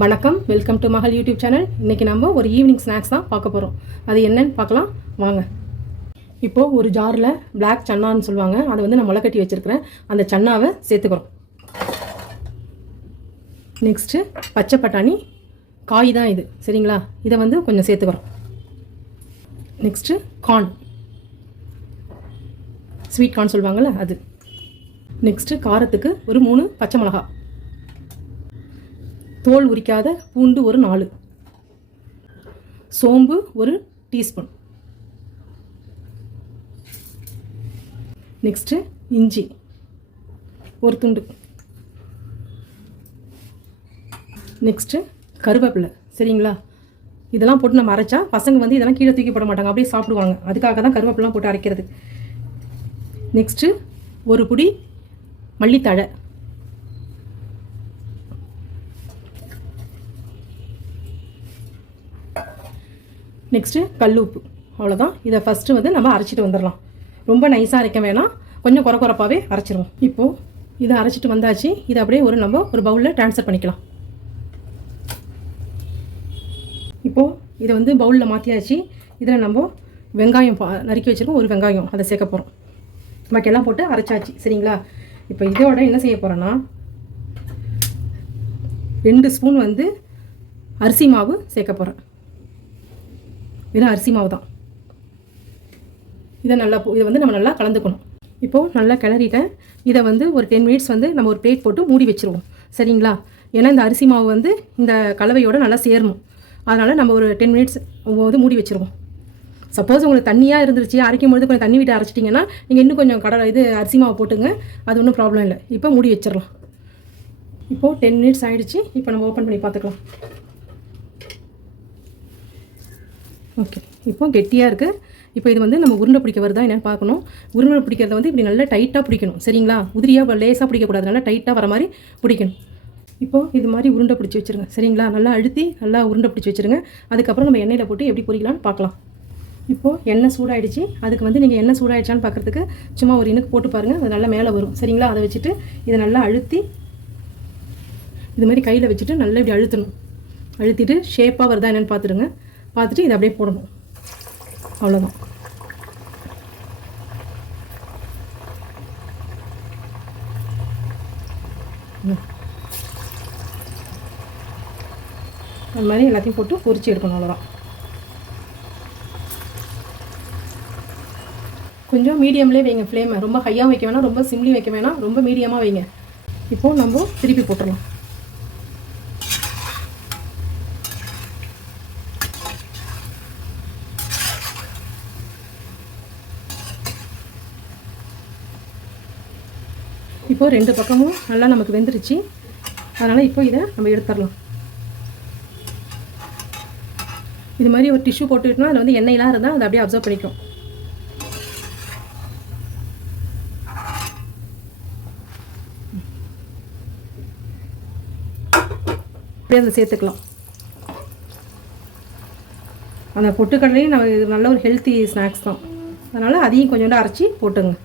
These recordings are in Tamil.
வணக்கம், வெல்கம் டு மகள் யூடியூப் சேனல். இன்றைக்கி நம்ம ஒரு ஈவினிங் ஸ்நாக்ஸ் தான் பார்க்க போகிறோம். அது என்னன்னு பார்க்கலாம் வாங்க. இப்போது ஒரு ஜாரில் பிளாக் சன்னான்னு சொல்லுவாங்க, அதை வந்து நான் முளை கட்டி வச்சுருக்கிறேன். அந்த சன்னாவை சேர்த்துக்கிறோம். நெக்ஸ்ட்டு பச்சை பட்டாணி காய் தான் இது, சரிங்களா? இதை வந்து கொஞ்சம் சேர்த்துக்கிறோம். நெக்ஸ்ட்டு கார்ன், ஸ்வீட் கார்ன் சொல்லுவாங்கள்ல அது. நெக்ஸ்ட்டு காரத்துக்கு ஒரு 3 பச்சை மிளகா, தோல் உரிக்காத பூண்டு ஒரு 4, சோம்பு ஒரு டீஸ்பூன், நெக்ஸ்ட்டு இஞ்சி ஒரு துண்டு, நெக்ஸ்ட்டு கருவேப்பிலை, சரிங்களா? இதெல்லாம் போட்டு நம்ம அரைச்சா பசங்க வந்து இதெல்லாம் கீழே தூக்கி போட மாட்டாங்க, அப்படியே சாப்பிடுவாங்க. அதுக்காக தான் கருவேப்பிலாம் போட்டு அரைக்கிறது. நெக்ஸ்ட்டு ஒரு புடி மல்லித்தழை, நெக்ஸ்ட்டு கல் உப்பு. அவ்வளோதான். இதை ஃபஸ்ட்டு வந்து நம்ம அரைச்சிட்டு வந்துடலாம். ரொம்ப நைஸாக அரைக்க வேணாம், கொஞ்சம் குறப்பாகவே அரைச்சிருவோம். இப்போது இதை அரைச்சிட்டு வந்தாச்சு. இதை அப்படியே நம்ம ஒரு பவுலில் ட்ரான்ஸ்ஃபர் பண்ணிக்கலாம். இப்போது இதை வந்து பவுலில் மாற்றியாச்சு. இதில் நம்ம வெங்காயம் நறுக்கி வச்சுருக்கோம், ஒரு வெங்காயம் அதை சேர்க்க போகிறோம். பாக்கியெல்லாம் போட்டு அரைச்சாச்சு, சரிங்களா? இப்போ இதோட என்ன செய்ய போகிறோன்னா 2 ஸ்பூன் வந்து அரிசி மாவு சேர்க்க போகிறேன். வெறும் அரிசி மாவு தான். இதை வந்து நம்ம நல்லா கலந்துக்கணும். இப்போது நல்லா கிளறிட்டேன். இதை வந்து ஒரு 10 மினிட்ஸ் வந்து நம்ம ஒரு பிளேட் போட்டு மூடி வச்சுருவோம், சரிங்களா? ஏன்னா இந்த அரிசி மாவு வந்து இந்த கலவையோடு நல்லா சேரணும். அதனால் நம்ம ஒரு 10 மினிட்ஸ் வந்து மூடி வச்சுருவோம். சப்போஸ் உங்களுக்கு தண்ணியாக இருந்துருச்சு, அரைக்கும் பொழுது கொஞ்சம் தண்ணி விட்டு அரைச்சிட்டிங்கன்னா நீங்கள் இன்னும் கொஞ்சம் அரிசி மாவு போட்டுங்க, அது ஒன்றும் ப்ராப்ளம் இல்லை. இப்போ மூடி வச்சிடலாம். இப்போது 10 மினிட்ஸ் ஆகிடுச்சு. இப்போ நம்ம ஓப்பன் பண்ணி பார்த்துக்கலாம். ஓகே, இப்போ கெட்டியாக இருக்குது. இப்போ இது வந்து நம்ம உருண்டை பிடிக்க வருதா என்னென்னு பார்க்கணும். உருண்டை பிடிக்கிறத வந்து இப்படி நல்லா டைட்டாக பிடிக்கணும், சரிங்களா? உதிரியாக லேசாக பிடிக்கக்கூடாது, நல்லா டைட்டாக வர மாதிரி பிடிக்கணும். இப்போது இது மாதிரி உருண்டை பிடிச்சி வச்சுருங்க, சரிங்களா? நல்லா அழுத்தி நல்லா உருண்டை பிடிச்சி வச்சுருங்க. அதுக்கப்புறம் நம்ம எண்ணெயில் போட்டு எப்படி பொரிக்கலான்னு பார்க்கலாம். இப்போது எண்ணெய் சூடாகிடுச்சு. அதுக்கு வந்து நீங்கள் எண்ணெய் சூடாகிடுச்சான்னு பார்க்குறதுக்கு சும்மா ஒரு இனுக்கு போட்டு பாருங்கள், அது நல்லா மேலே வரும், சரிங்களா? அதை வச்சுட்டு இதை நல்லா அழுத்தி இது மாதிரி கையில் வச்சுட்டு நல்லா இப்படி அழுத்தணும். அழுத்திட்டு ஷேப்பாக வருதா என்னென்னு பார்த்துடுங்க. பார்த்துட்டு இதை அப்படியே போடணும். அவ்வளோதான். அது மாதிரி எல்லாத்தையும் போட்டு பொரிச்சு எடுக்கணும். அவ்வளோதான். கொஞ்சம் மீடியம்லேயே வைங்க ஃப்ளேமை. ரொம்ப ஹையாக வைக்க வேணாம், ரொம்ப சிம்லி வைக்க வேணாம், ரொம்ப மீடியமாக வைங்க. இப்போது நம்ம திருப்பி போட்டுடலாம். இப்போது 2 பக்கமும் நல்லா நமக்கு வெந்துருச்சு. அதனால் இப்போ இதை நம்ம எடுத்துடலாம். இது மாதிரி ஒரு டிஷ்யூ போட்டுக்கிட்டோம்னா அதில் வந்து எண்ணெயெலாம் இருந்தால் அதை அப்படியே அப்சர்வ் பண்ணிக்கும். அப்படியே அதை சேர்த்துக்கலாம். அந்த பொட்டுக்கடலையும் நம்ம இது நல்ல ஒரு ஹெல்த்தி ஸ்நாக்ஸ் தான். அதனால் அதையும் கொஞ்சோண்டு அரைச்சி போட்டுங்க.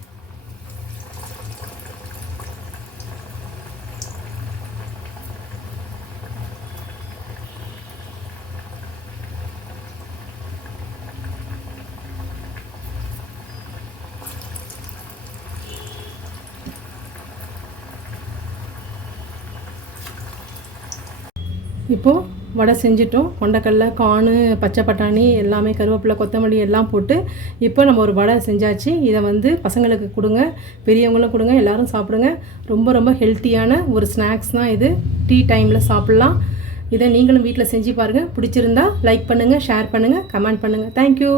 இப்போது வடை செஞ்சிட்டோம். கொண்டக்கடலை, கார்னு, பச்சை பட்டாணி எல்லாமே, கருவேப்பிலை, கொத்தமல்லி எல்லாம் போட்டு இப்போ நம்ம ஒரு வடை செஞ்சாச்சு. இதை வந்து பசங்களுக்கு கொடுங்க, பெரியவங்களும் கொடுங்க, எல்லோரும் சாப்பிடுங்க. ரொம்ப ரொம்ப ஹெல்த்தியான ஒரு ஸ்நாக்ஸ் தான் இது. டீ டைமில் சாப்பிட்லாம். இதை நீங்களும் வீட்டில் செஞ்சு பாருங்கள். பிடிச்சிருந்தா லைக் பண்ணுங்கள், ஷேர் பண்ணுங்கள், கமெண்ட் பண்ணுங்கள். தேங்க்யூ.